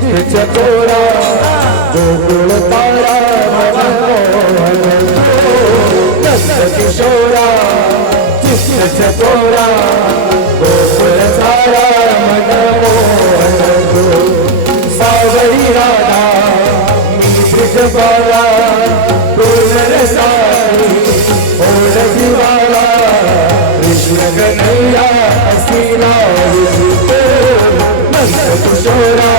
चकोरा गोकुल तारा किशोरा कृष्ण चकोरा गोकुल तारा मन सागरी राधा ब्रिज बाला गोल सारी और दिवाला कृष्ण कन्हैया हसीना किशोरा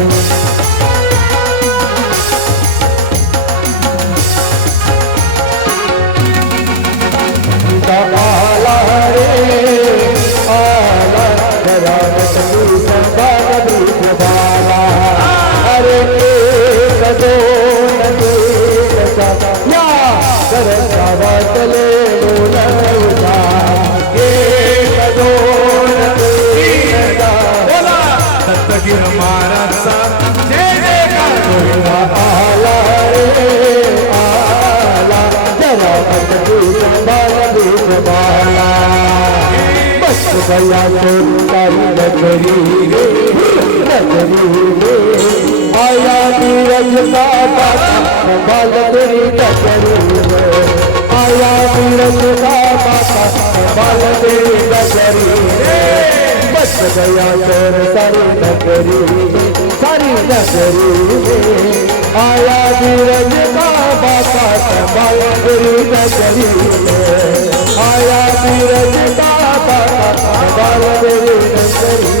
बस गया तो तारी नगरी रे नगरी रे आया नीरज का बाबा संभाल तेरी नगरी रे आया नीरज का बाबा संभाल तेरी नगरी रे बस गया चोर सारी नगरी रे सारी नगरी रे आया नीरज का बाबा संभाल तेरी नगरी रे Hallelujah.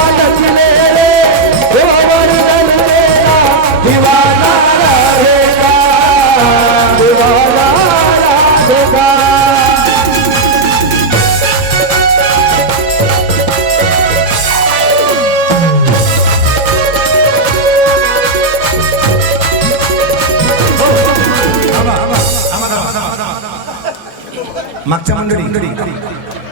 这里，这里，这里。